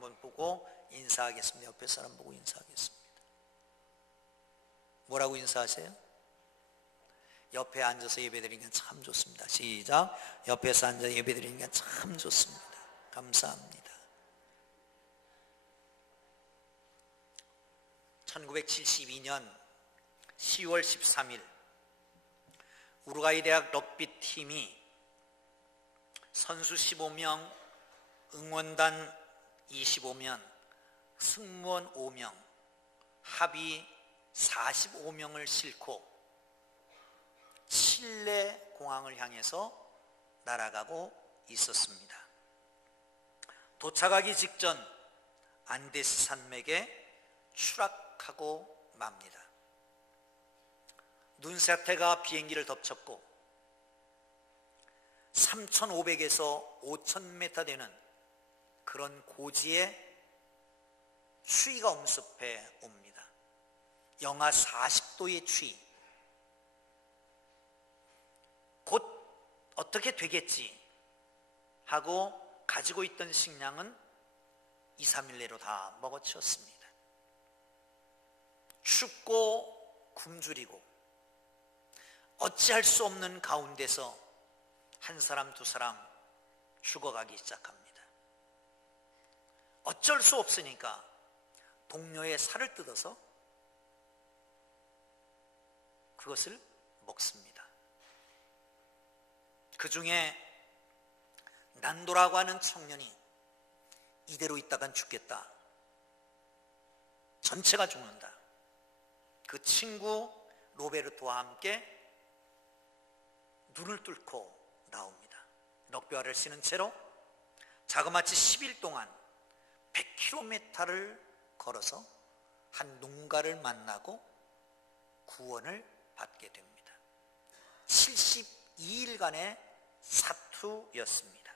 한번 보고 인사하겠습니다. 옆에 사람 보고 인사하겠습니다. 뭐라고 인사하세요? 옆에 앉아서 예배드리니까 참 좋습니다. 시작. 옆에서 앉아 예배드리니까 참 좋습니다. 감사합니다. 1972년 10월 13일 우루과이 대학 럭비 팀이 선수 15명, 응원단 25명, 승무원 5명, 합의 45명을 싣고 칠레 공항을 향해서 날아가고 있었습니다. 도착하기 직전 안데스 산맥에 추락하고 맙니다. 눈사태가 비행기를 덮쳤고 3,500에서 5,000m 되는 그런 고지에 추위가 엄습해 옵니다. 영하 40도의 추위. 곧 어떻게 되겠지 하고 가지고 있던 식량은 2, 3일 내로 다 먹어치웠습니다. 춥고 굶주리고 어찌할 수 없는 가운데서 한 사람 두 사람 죽어가기 시작합니다. 어쩔 수 없으니까 동료의 살을 뜯어서 그것을 먹습니다. 그 중에 난도라고 하는 청년이 이대로 있다간 죽겠다, 전체가 죽는다, 그 친구 로베르토와 함께 눈을 뚫고 나옵니다. 넋뼈를 씌는 채로 자그마치 10일 동안 100km를 걸어서 한 농가를 만나고 구원을 받게 됩니다. 72일간의 사투였습니다.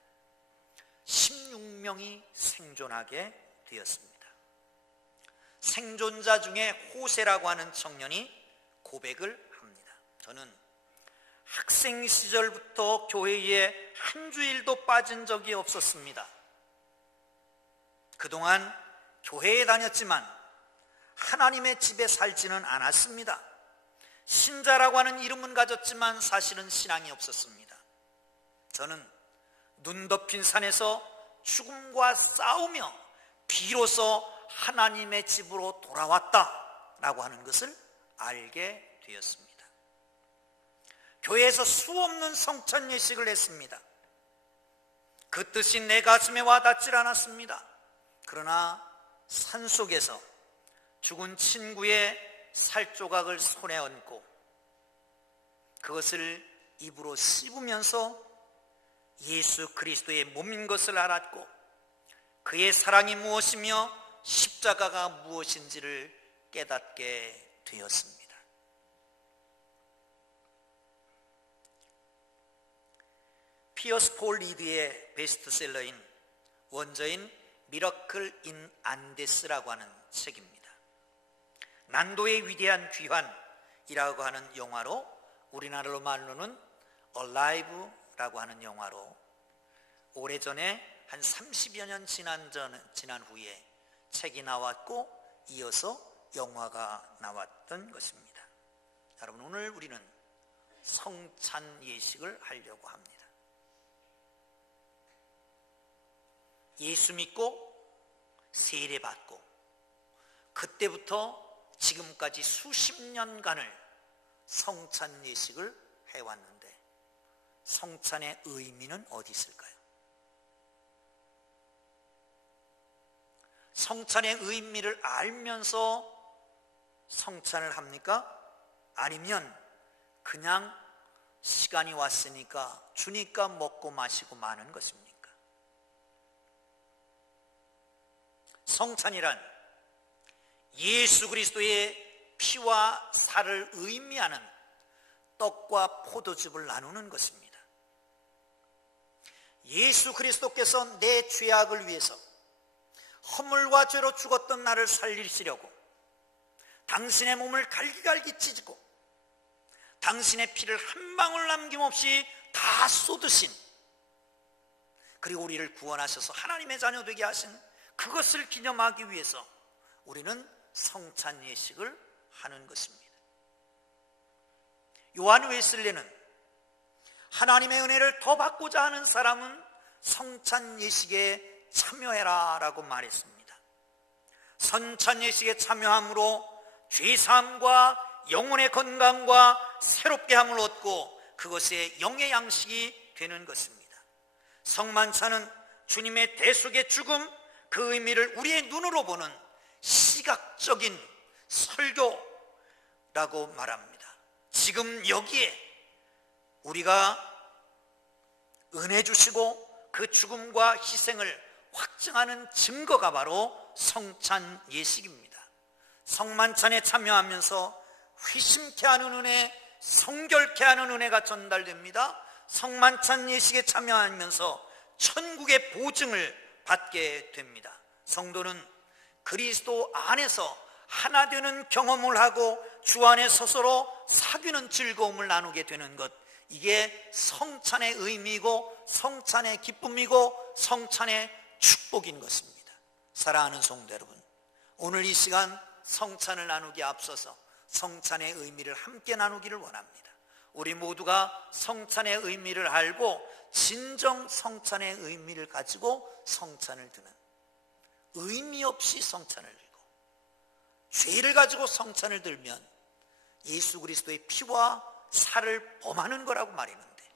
16명이 생존하게 되었습니다. 생존자 중에 호세라고 하는 청년이 고백을 합니다. 저는 학생 시절부터 교회에 한 주일도 빠진 적이 없었습니다. 그동안 교회에 다녔지만 하나님의 집에 살지는 않았습니다. 신자라고 하는 이름은 가졌지만 사실은 신앙이 없었습니다. 저는 눈 덮인 산에서 죽음과 싸우며 비로소 하나님의 집으로 돌아왔다라고 하는 것을 알게 되었습니다. 교회에서 수없는 성찬 예식을 했습니다. 그 뜻이 내 가슴에 와닿질 않았습니다. 그러나 산속에서 죽은 친구의 살조각을 손에 얹고 그것을 입으로 씹으면서 예수 그리스도의 몸인 것을 알았고 그의 사랑이 무엇이며 십자가가 무엇인지를 깨닫게 되었습니다. 피어스 폴 리드의 베스트셀러인 원저인 미러클 인 안데스라고 하는 책입니다. 난도의 위대한 귀환이라고 하는 영화로, 우리나라로 말로는 Alive라고 하는 영화로 오래전에 한 30여 년 지난 후에 책이 나왔고 이어서 영화가 나왔던 것입니다. 여러분, 오늘 우리는 성찬 예식을 하려고 합니다. 예수 믿고 세례받고 그때부터 지금까지 수십 년간을 성찬 예식을 해왔는데 성찬의 의미는 어디 있을까요? 성찬의 의미를 알면서 성찬을 합니까? 아니면 그냥 시간이 왔으니까 주니까 먹고 마시고 마는 것입니까? 성찬이란 예수 그리스도의 피와 살을 의미하는 떡과 포도즙을 나누는 것입니다. 예수 그리스도께서 내 죄악을 위해서 허물과 죄로 죽었던 나를 살리시려고 당신의 몸을 갈기갈기 찢고 당신의 피를 한 방울 남김없이 다 쏟으신, 그리고 우리를 구원하셔서 하나님의 자녀 되게 하신 그것을 기념하기 위해서 우리는 성찬 예식을 하는 것입니다. 요한 웨슬레는 하나님의 은혜를 더 받고자 하는 사람은 성찬 예식에 참여해라 라고 말했습니다. 성찬 예식에 참여함으로 죄사함과 영혼의 건강과 새롭게 함을 얻고 그것의 영의 양식이 되는 것입니다. 성만찬은 주님의 대속의 죽음, 그 의미를 우리의 눈으로 보는 시각적인 설교라고 말합니다. 지금 여기에 우리가 은혜 주시고 그 죽음과 희생을 확증하는 증거가 바로 성찬 예식입니다. 성만찬에 참여하면서 회심케 하는 은혜, 성결케 하는 은혜가 전달됩니다. 성만찬 예식에 참여하면서 천국의 보증을 받게 됩니다. 성도는 그리스도 안에서 하나 되는 경험을 하고 주 안에 스스로 사귀는 즐거움을 나누게 되는 것, 이게 성찬의 의미이고 성찬의 기쁨이고 성찬의 축복인 것입니다. 사랑하는 성도 여러분, 오늘 이 시간 성찬을 나누기에 앞서서 성찬의 의미를 함께 나누기를 원합니다. 우리 모두가 성찬의 의미를 알고 진정 성찬의 의미를 가지고 성찬을 드는, 의미 없이 성찬을 들고 죄를 가지고 성찬을 들면 예수 그리스도의 피와 살을 범하는 거라고 말했는데,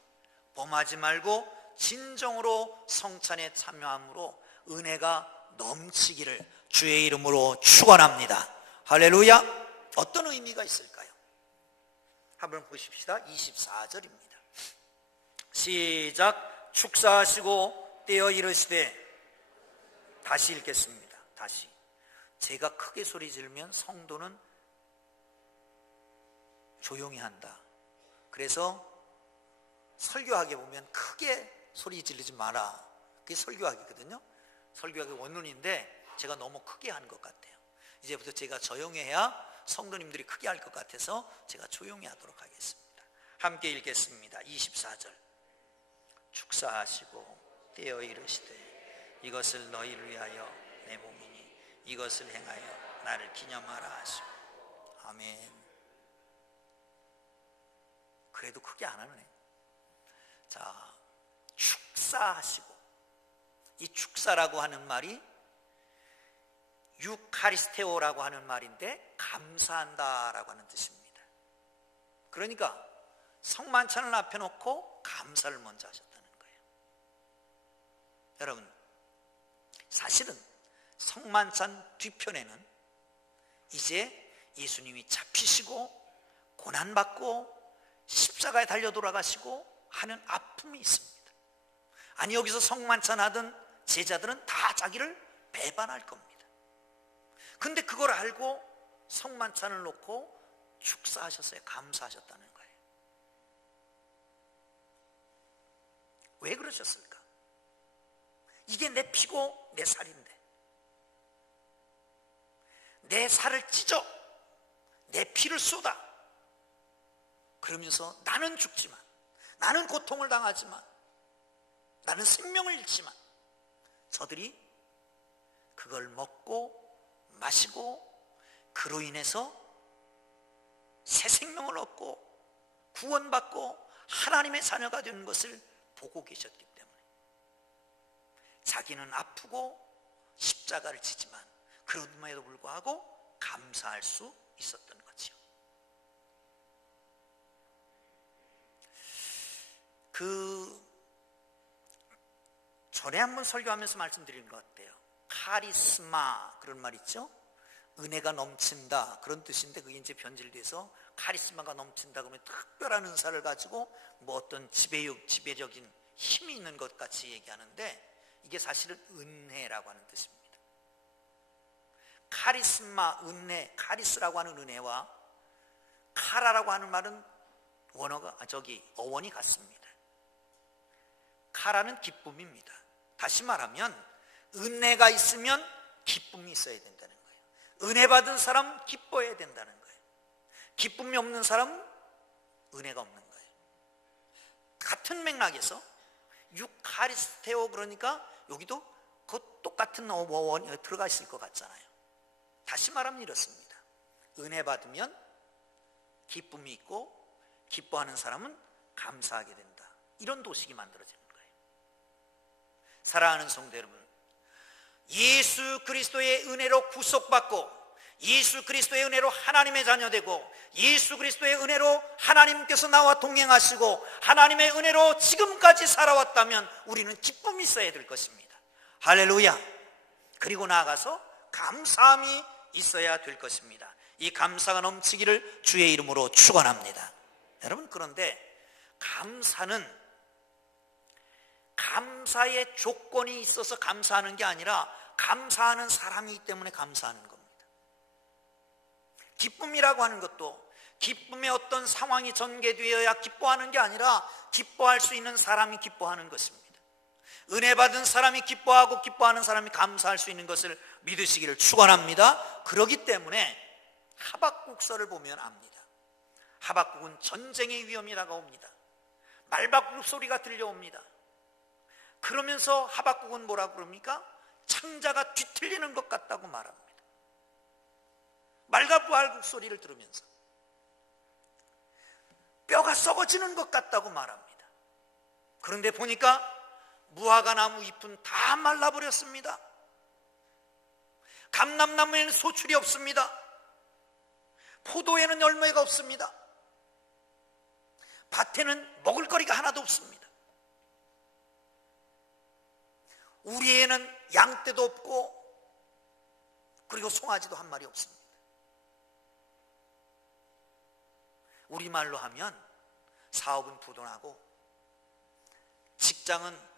범하지 말고 진정으로 성찬에 참여함으로 은혜가 넘치기를 주의 이름으로 축원합니다. 할렐루야. 어떤 의미가 있을까요? 한번 보십시다. 24절입니다. 시작. 축사하시고 떼어 이르시되, 다시 읽겠습니다. 다시. 제가 크게 소리 지르면 성도는 조용히 한다. 그래서 설교하게 보면 크게 소리 지르지 마라. 그게 설교하기거든요. 설교하기 원론인데 제가 너무 크게 한 것 같아요. 이제부터 제가 조용히 해야 성도님들이 크게 할 것 같아서 제가 조용히 하도록 하겠습니다. 함께 읽겠습니다. 24절. 축사하시고 떼어 이르시되, 이것을 너희를 위하여 내 몸이니 이것을 행하여 나를 기념하라 하시고. 아멘. 그래도 크게 안 하네. 자, 축사하시고, 이 축사라고 하는 말이 유카리스테오라고 하는 말인데 감사한다라고 하는 뜻입니다. 그러니까 성만찬을 앞에 놓고 감사를 먼저 하셨다는 거예요. 여러분, 사실은 성만찬 뒤편에는 이제 예수님이 잡히시고 고난받고 십자가에 달려 돌아가시고 하는 아픔이 있습니다. 아니, 여기서 성만찬 하던 제자들은 다 자기를 배반할 겁니다. 근데 그걸 알고 성만찬을 놓고 축사하셨어요. 감사하셨다는 거예요. 왜 그러셨을까? 이게 내 피고 내 살인데, 내 살을 찢어 내 피를 쏟아, 그러면서 나는 죽지만, 나는 고통을 당하지만, 나는 생명을 잃지만 저들이 그걸 먹고 마시고 그로 인해서 새 생명을 얻고 구원받고 하나님의 자녀가 되는 것을 보고 계셨기 때문에 자기는 아프고 십자가를 지지만 그럼에도 불구하고 감사할 수 있었던 거죠. 전에 한번 설교하면서 말씀드린 것 같아요. 카리스마, 그런 말 있죠? 은혜가 넘친다, 그런 뜻인데 그게 이제 변질돼서 카리스마가 넘친다 그러면 특별한 은사를 가지고 뭐 어떤 지배적인 힘이 있는 것 같이 얘기하는데, 이게 사실은 은혜라고 하는 뜻입니다. 카리스마, 은혜, 카리스라고 하는 은혜와 카라라고 하는 말은 어원이 같습니다. 카라는 기쁨입니다. 다시 말하면 은혜가 있으면 기쁨이 있어야 된다는 거예요. 은혜 받은 사람 기뻐해야 된다는 거예요. 기쁨이 없는 사람은 은혜가 없는 거예요. 같은 맥락에서 유카리스테오, 그러니까 여기도 그 똑같은 원이 들어가 있을 것 같잖아요. 다시 말하면 이렇습니다. 은혜 받으면 기쁨이 있고 기뻐하는 사람은 감사하게 된다. 이런 도식이 만들어지는 거예요. 사랑하는 성도 여러분, 예수 그리스도의 은혜로 구속받고 예수 그리스도의 은혜로 하나님의 자녀되고 예수 그리스도의 은혜로 하나님께서 나와 동행하시고 하나님의 은혜로 지금까지 살아왔다면 우리는 기쁨이 있어야 될 것입니다. 할렐루야. 그리고 나아가서 감사함이 있어야 될 것입니다. 이 감사가 넘치기를 주의 이름으로 축원합니다. 여러분, 그런데 감사의 조건이 있어서 감사하는 게 아니라 감사하는 사람이기 때문에 감사하는 겁니다. 기쁨이라고 하는 것도 기쁨의 어떤 상황이 전개되어야 기뻐하는 게 아니라 기뻐할 수 있는 사람이 기뻐하는 것입니다. 은혜 받은 사람이 기뻐하고 기뻐하는 사람이 감사할 수 있는 것을 믿으시기를 축원합니다. 그렇기 때문에 하박국서를 보면 압니다. 하박국은 전쟁의 위험이 다가옵니다. 말박국 소리가 들려옵니다. 그러면서 하박국은 뭐라고 그럽니까? 창자가 뒤틀리는 것 같다고 말합니다. 말가부알국 소리를 들으면서 뼈가 썩어지는 것 같다고 말합니다. 그런데 보니까 무화과 나무 잎은 다 말라버렸습니다. 감람나무에는 소출이 없습니다. 포도에는 열매가 없습니다. 밭에는 먹을 거리가 하나도 없습니다. 우리에는 양떼도 없고 그리고 송아지도 한 마리 없습니다. 우리말로 하면 사업은 부도나고 직장은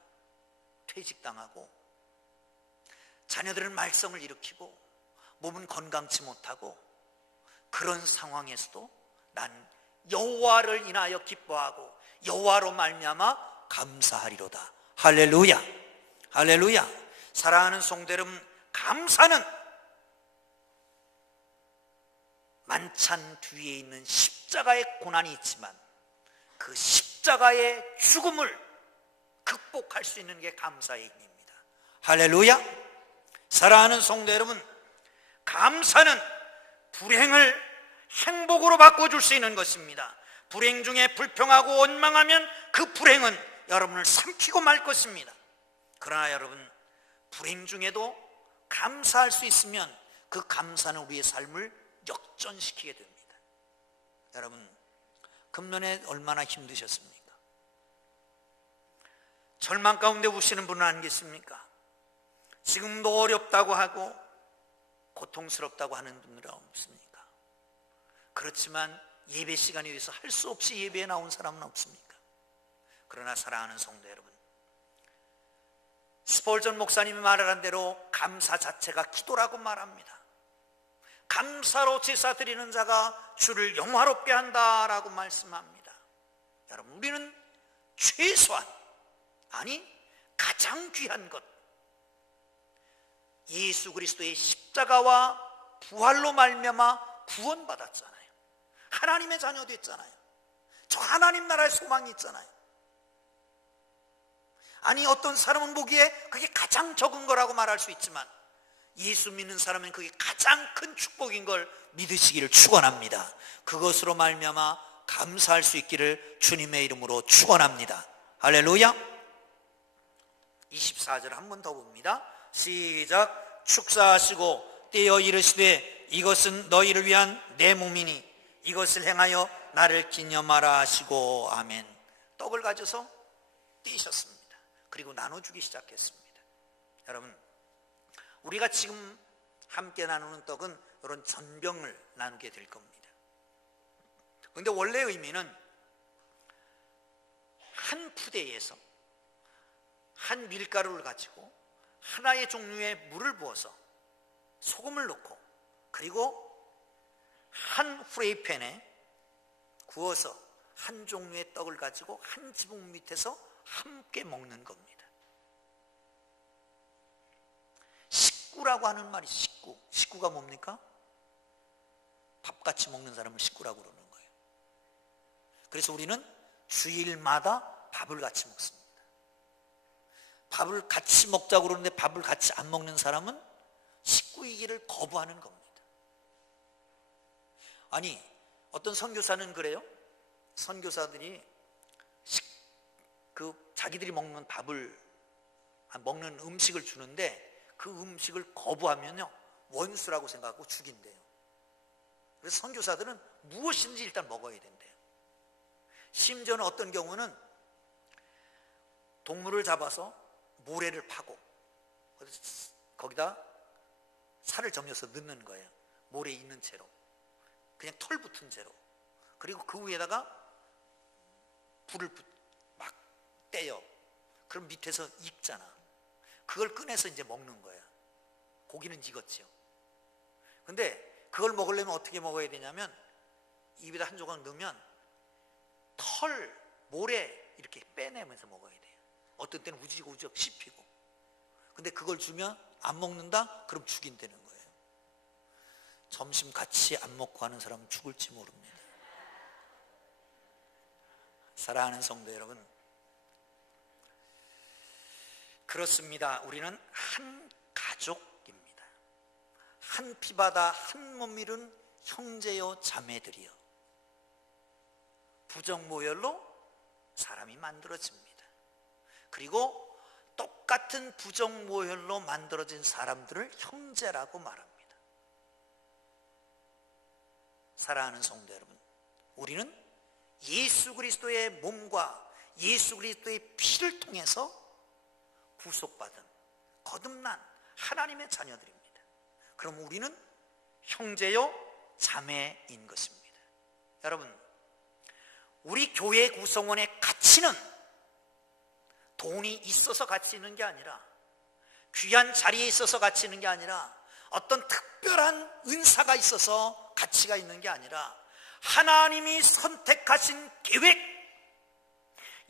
퇴직당하고 자녀들은 말썽을 일으키고 몸은 건강치 못하고 그런 상황에서도 난 여호와를 인하여 기뻐하고 여호와로 말미암아 감사하리로다. 할렐루야. 할렐루야. 사랑하는 성도 여러분, 감사는 만찬 뒤에 있는 십자가의 고난이 있지만 그 십자가의 죽음을 극복할 수 있는 게 감사의 힘입니다. 할렐루야. 사랑하는 성도 여러분, 감사는 불행을 행복으로 바꿔줄 수 있는 것입니다. 불행 중에 불평하고 원망하면 그 불행은 여러분을 삼키고 말 것입니다. 그러나 여러분, 불행 중에도 감사할 수 있으면 그 감사는 우리의 삶을 역전시키게 됩니다. 여러분, 금년에 얼마나 힘드셨습니까? 절망 가운데 우시는 분은 안 계십니까? 지금도 어렵다고 하고 고통스럽다고 하는 분들은 없습니까? 그렇지만 예배 시간이 돼서 할 수 없이 예배에 나온 사람은 없습니까? 그러나 사랑하는 성도 여러분, 스폴전 목사님이 말하는 대로 감사 자체가 기도라고 말합니다. 감사로 제사 드리는 자가 주를 영화롭게 한다라고 말씀합니다. 여러분, 우리는 최소한, 아니 가장 귀한 것, 예수 그리스도의 십자가와 부활로 말미암아 구원받았잖아요. 하나님의 자녀 됐잖아요. 저 하나님 나라의 소망이 있잖아요. 아니, 어떤 사람은 보기에 그게 가장 적은 거라고 말할 수 있지만 예수 믿는 사람은 그게 가장 큰 축복인 걸 믿으시기를 축원합니다. 그것으로 말미암아 감사할 수 있기를 주님의 이름으로 축원합니다. 할렐루야. 24절 한 번 더 봅니다. 시작. 축사하시고 떼어 이르시되 이것은 너희를 위한 내 몸이니 이것을 행하여 나를 기념하라 하시고. 아멘. 떡을 가져서 떼셨습니다. 그리고 나눠주기 시작했습니다. 여러분, 우리가 지금 함께 나누는 떡은 이런 전병을 나누게 될 겁니다. 그런데 원래 의미는 한 푸대에서 한 밀가루를 가지고 하나의 종류의 물을 부어서 소금을 넣고 그리고 한 프라이팬에 구워서 한 종류의 떡을 가지고 한 지붕 밑에서 함께 먹는 겁니다. 식구라고 하는 말이 식구가 뭡니까? 밥같이 먹는 사람을 식구라고 그러는 거예요. 그래서 우리는 주일마다 밥을 같이 먹습니다. 밥을 같이 먹자고 그러는데 밥을 같이 안 먹는 사람은 식구이기를 거부하는 겁니다. 아니, 어떤 선교사는 그래요. 선교사들이 자기들이 먹는 음식을 주는데 그 음식을 거부하면요 원수라고 생각하고 죽인대요. 그래서 선교사들은 무엇인지 일단 먹어야 된대요. 심지어는 어떤 경우는 동물을 잡아서 모래를 파고 거기다 살을 점여서 넣는 거예요. 모래 있는 채로, 그냥 털 붙은 채로. 그리고 그 위에다가 불을 막 떼요. 그럼 밑에서 익잖아. 그걸 꺼내서 이제 먹는 거야. 고기는 익었죠. 근데 그걸 먹으려면 어떻게 먹어야 되냐면 입에다 한 조각 넣으면 모래 이렇게 빼내면서 먹어야 돼요. 어떤 때는 우지고적 씹히고. 근데 그걸 주면 안 먹는다? 그럼 죽인다는 거예요. 점심 같이 안 먹고 하는 사람은 죽을지 모릅니다. 사랑하는 성도 여러분, 그렇습니다. 우리는 한 가족입니다. 한 피바다 한 몸이룬 형제요 자매들이요. 부정모혈로 사람이 만들어집니다. 그리고 똑같은 부정모혈로 만들어진 사람들을 형제라고 말합니다. 사랑하는 성도 여러분, 우리는 예수 그리스도의 몸과 예수 그리스도의 피를 통해서 구속받은 거듭난 하나님의 자녀들입니다. 그럼 우리는 형제요 자매인 것입니다. 여러분, 우리 교회 구성원의 가치는 돈이 있어서 가치 있는 게 아니라, 귀한 자리에 있어서 가치 있는 게 아니라, 어떤 특별한 은사가 있어서 가치가 있는 게 아니라, 하나님이 선택하신 계획,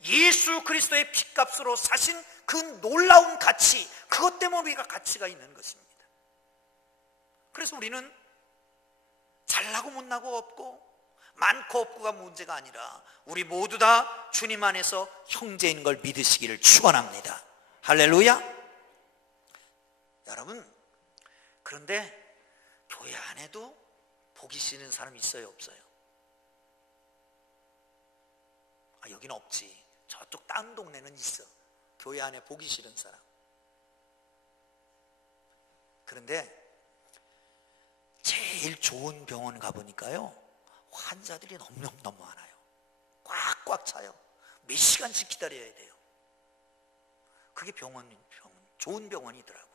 예수 그리스도의 피값으로 사신 그 놀라운 가치, 그것 때문에 우리가 가치가 있는 것입니다. 그래서 우리는 잘나고 못나고 없고 많고 없고가 문제가 아니라 우리 모두 다 주님 안에서 형제인 걸 믿으시기를 축원합니다. 할렐루야. 여러분, 그런데 교회 안에도 보기 싫은 사람 있어요, 없어요? 여기는 없지. 저쪽 딴 동네는 있어. 교회 안에 보기 싫은 사람. 그런데 제일 좋은 병원 가보니까요, 환자들이 너무 많아요. 꽉꽉 차요. 몇 시간씩 기다려야 돼요. 그게 좋은 병원이더라고.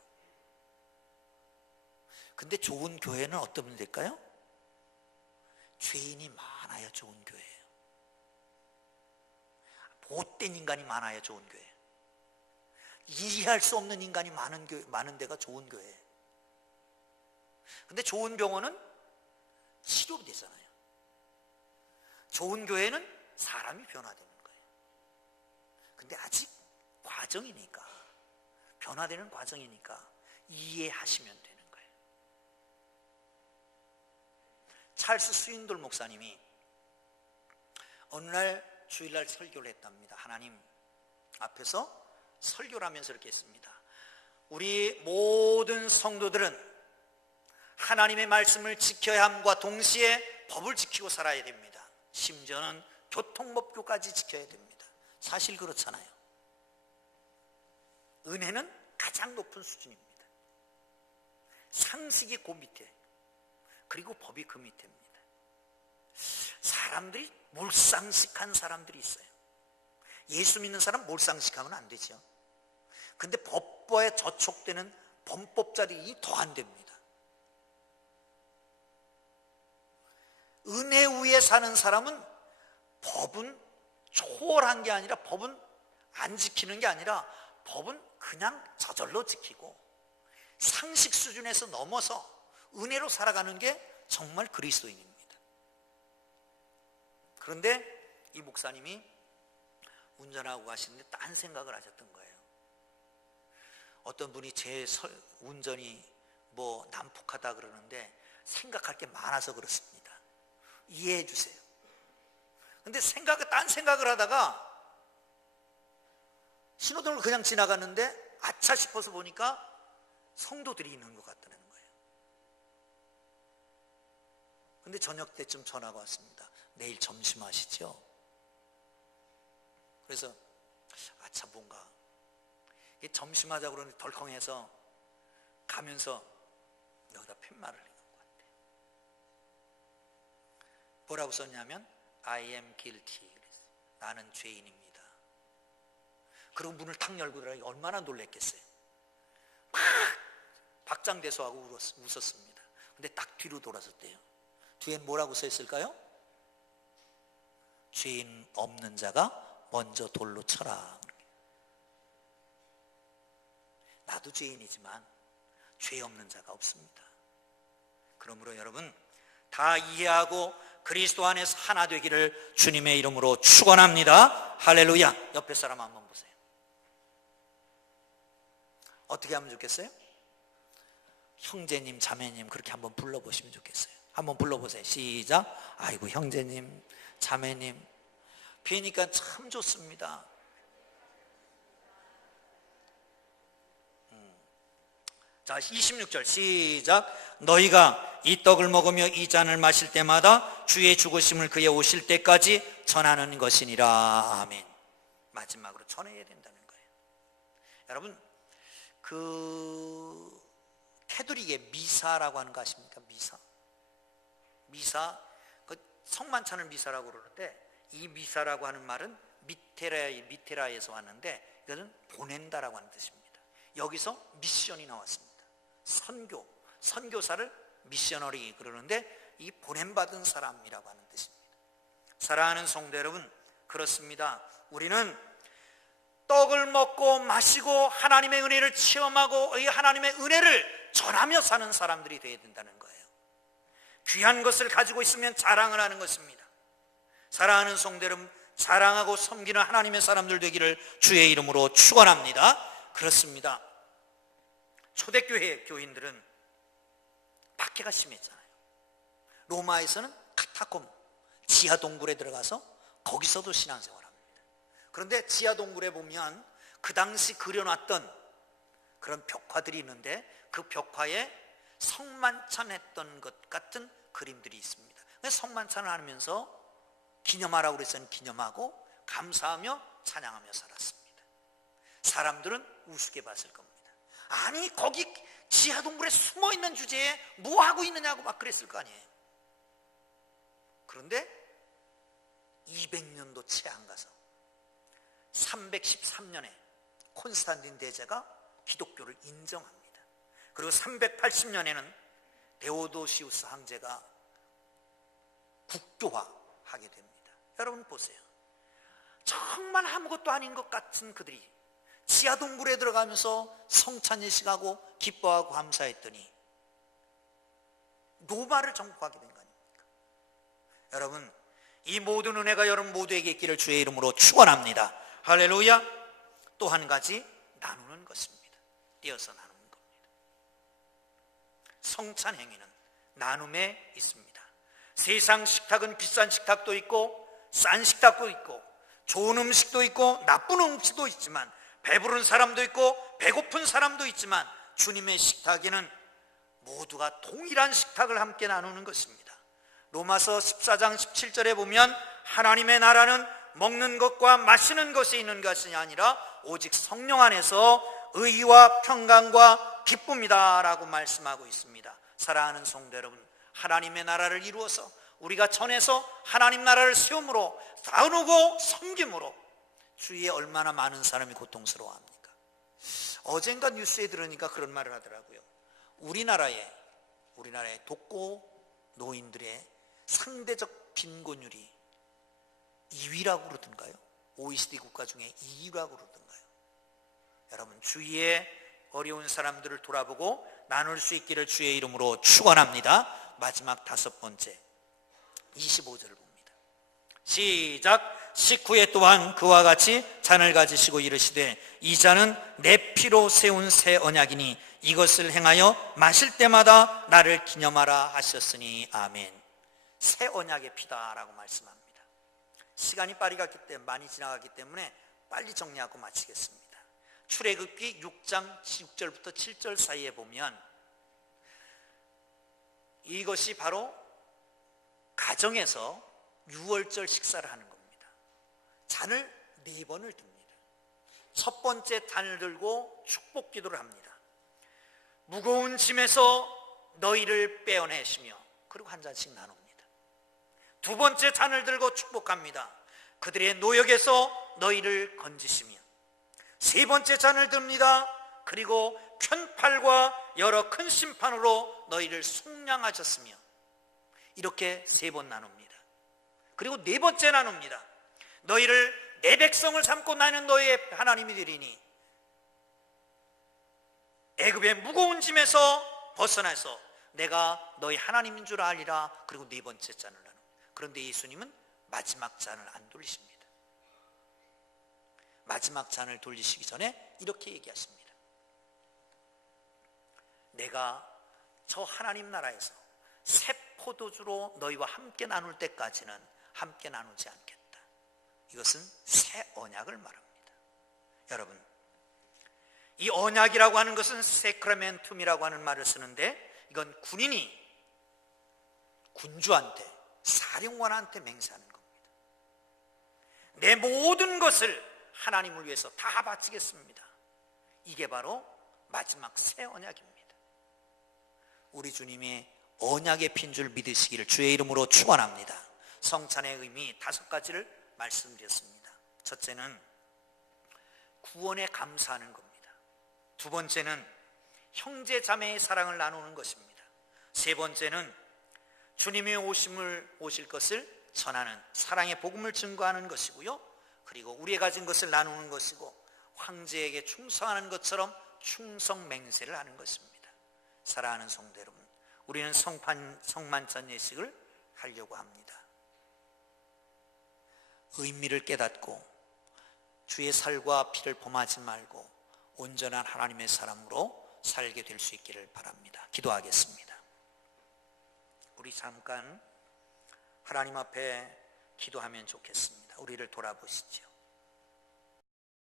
근데 좋은 교회는 어떤 분 될까요? 죄인이 많아야 좋은 교회예요. 못된 인간이 많아야 좋은 교회. 이해할 수 없는 인간이 많은 데가 좋은 교회예요. 근데 좋은 병원은 치료가 되잖아요. 좋은 교회는 사람이 변화되는 거예요. 근데 아직 과정이니까, 변화되는 과정이니까 이해하시면 되는 거예요. 찰스 스윈돌 목사님이 어느 날 주일날 설교를 했답니다. 하나님 앞에서 설교를 하면서 이렇게 했습니다. 우리 모든 성도들은 하나님의 말씀을 지켜야 함과 동시에 법을 지키고 살아야 됩니다. 심지어는 교통법규까지 지켜야 됩니다. 사실 그렇잖아요. 은혜는 가장 높은 수준입니다. 상식이 그 밑에, 그리고 법이 그 밑에입니다. 사람들이 몰상식한 사람들이 있어요. 예수 믿는 사람 몰상식하면 안 되죠. 근데 법과에 저촉되는 범법자들이 더 안 됩니다. 은혜 위에 사는 사람은 법은 초월한 게 아니라, 법은 안 지키는 게 아니라, 법은 그냥 저절로 지키고 상식 수준에서 넘어서 은혜로 살아가는 게 정말 그리스도인입니다. 그런데 이 목사님이 운전하고 가시는데 딴 생각을 하셨던 거예요. 어떤 분이 제 운전이 난폭하다 그러는데 생각할 게 많아서 그렇습니다. 이해해 주세요. 근데 딴 생각을 하다가 신호등을 그냥 지나갔는데 아차 싶어서 보니까 성도들이 있는 것 같다는 거예요. 근데 저녁 때쯤 전화가 왔습니다. 내일 점심 하시죠? 그래서 아차 뭔가 점심하자고 그러는데 덜컹해서 가면서 여기다 팻말을 해놓은 것 같아요. 뭐라고 썼냐면 I am guilty. 나는 죄인입니다. 그리고 문을 탁 열고 들어가니 얼마나 놀랬겠어요. 막 박장대소하고 웃었습니다. 근데 딱 뒤로 돌아섰대요. 뒤엔 뭐라고 써 있을까요? 죄인 없는 자가 먼저 돌로 쳐라. 나도 죄인이지만 죄 없는 자가 없습니다. 그러므로 여러분 다 이해하고 그리스도 안에서 하나 되기를 주님의 이름으로 축원합니다. 할렐루야. 옆에 사람 한번 보세요. 어떻게 하면 좋겠어요? 형제님, 자매님 그렇게 한번 불러보시면 좋겠어요. 한번 불러보세요. 시작. 아이고 형제님, 자매님 뵈니까 참 좋습니다. 자, 26절 시작. 너희가 이 떡을 먹으며 이 잔을 마실 때마다 주의 죽으심을 그의 오실 때까지 전하는 것이니라. 아멘. 마지막으로 전해야 된다는 거예요. 여러분 그 캐톨릭의 미사라고 하는 거 아십니까? 미사 그 성만찬을 미사라고 그러는데 이 미사라고 하는 말은 미테라에서 왔는데 이것은 보낸다라고 하는 뜻입니다. 여기서 미션이 나왔습니다. 선교사를 미셔너리 그러는데 이 보냄받은 사람이라고 하는 뜻입니다. 사랑하는 성도 여러분, 그렇습니다. 우리는 떡을 먹고 마시고 하나님의 은혜를 체험하고 이 하나님의 은혜를 전하며 사는 사람들이 되어야 된다는 거예요. 귀한 것을 가지고 있으면 자랑을 하는 것입니다. 사랑하는 성도 여러분, 자랑하고 섬기는 하나님의 사람들 되기를 주의 이름으로 축원합니다. 그렇습니다. 초대교회 교인들은 박해가 심했잖아요. 로마에서는 카타콤 지하 동굴에 들어가서 거기서도 신앙생활합니다. 그런데 지하 동굴에 보면 그 당시 그려놨던 그런 벽화들이 있는데 그 벽화에 성만찬했던 것 같은 그림들이 있습니다. 성만찬을 하면서 기념하라고 그랬으니 기념하고 감사하며 찬양하며 살았습니다. 사람들은 우습게 봤을 겁니다. 아니 거기 지하 동굴에 숨어있는 주제에 뭐 하고 있느냐고 막 그랬을 거 아니에요. 그런데 200년도 채 안 가서 313년에 콘스탄틴 대제가 기독교를 인정합니다. 그리고 380년에는 데오도시우스 황제가 국교화하게 됩니다. 여러분 보세요. 정말 아무것도 아닌 것 같은 그들이 지하 동굴에 들어가면서 성찬 예식하고 기뻐하고 감사했더니 로마를 정복하게 된 거 아닙니까? 여러분 이 모든 은혜가 여러분 모두에게 있기를 주의 이름으로 축원합니다. 할렐루야. 또 한 가지 나누는 것입니다. 띄어서 나누는 겁니다. 성찬 행위는 나눔에 있습니다. 세상 식탁은 비싼 식탁도 있고 싼 식탁도 있고 좋은 음식도 있고 나쁜 음식도 있지만 배부른 사람도 있고 배고픈 사람도 있지만 주님의 식탁에는 모두가 동일한 식탁을 함께 나누는 것입니다. 로마서 14장 17절에 보면 하나님의 나라는 먹는 것과 마시는 것에 있는 것이 아니라 오직 성령 안에서 의와 평강과 기쁨이다 라고 말씀하고 있습니다. 사랑하는 성도 여러분, 하나님의 나라를 이루어서 우리가 전해서 하나님 나라를 세움으로 나누고 섬김으로 주위에 얼마나 많은 사람이 고통스러워합니까? 어젠가 뉴스에 들으니까 그런 말을 하더라고요. 우리나라의 독거 노인들의 상대적 빈곤율이 2위라고 그러던가요? OECD 국가 중에 2위라고 그러던가요? 여러분 주위에 어려운 사람들을 돌아보고 나눌 수 있기를 주의 이름으로 축원합니다. 마지막 5번째 25절을 봅니다. 시작. 식후에 또한 그와 같이 잔을 가지시고 이르시되 이 잔은 내 피로 세운 새 언약이니 이것을 행하여 마실 때마다 나를 기념하라 하셨으니 아멘. 새 언약의 피다라고 말씀합니다. 시간이 많이 지나갔기 때문에 빨리 정리하고 마치겠습니다. 출애굽기 6장 6절부터 7절 사이에 보면 이것이 바로 가정에서 유월절 식사를 하는 겁니다. 잔을 4번을 듭니다. 첫 번째 잔을 들고 축복 기도를 합니다. 무거운 짐에서 너희를 빼어내시며, 그리고 한 잔씩 나눕니다. 두 번째 잔을 들고 축복합니다. 그들의 노역에서 너희를 건지시며, 세 번째 잔을 듭니다. 그리고 편팔과 여러 큰 심판으로 너희를 속량하셨으며, 이렇게 3번 나눕니다. 그리고 4번째 나눕니다. 너희를 내 백성을 삼고 나는 너희의 하나님이 되리니 애굽의 무거운 짐에서 벗어나서 내가 너희 하나님인 줄 알리라. 그리고 4번째 잔을 나눕니다. 그런데 예수님은 마지막 잔을 안 돌리십니다. 마지막 잔을 돌리시기 전에 이렇게 얘기하십니다. 내가 저 하나님 나라에서 새 포도주로 너희와 함께 나눌 때까지는 함께 나누지 않겠다. 이것은 새 언약을 말합니다. 여러분, 이 언약이라고 하는 것은 세크라멘툼이라고 하는 말을 쓰는데, 이건 군인이 군주한테, 사령관한테 맹세하는 겁니다. 내 모든 것을 하나님을 위해서 다 바치겠습니다. 이게 바로 마지막 새 언약입니다. 우리 주님이 언약의 핀 줄 믿으시기를 주의 이름으로 축원합니다. 성찬의 의미 5가지를 말씀드렸습니다. 첫째는 구원에 감사하는 겁니다. 두 번째는 형제 자매의 사랑을 나누는 것입니다. 세 번째는 주님이 오실 것을 전하는 사랑의 복음을 증거하는 것이고요. 그리고 우리가 가진 것을 나누는 것이고, 황제에게 충성하는 것처럼 충성 맹세를 하는 것입니다. 사랑하는 성도 여러분, 우리는 성만찬 예식을 하려고 합니다. 의미를 깨닫고 주의 살과 피를 범하지 말고 온전한 하나님의 사람으로 살게 될 수 있기를 바랍니다. 기도하겠습니다. 우리 잠깐 하나님 앞에 기도하면 좋겠습니다. 우리를 돌아보시죠.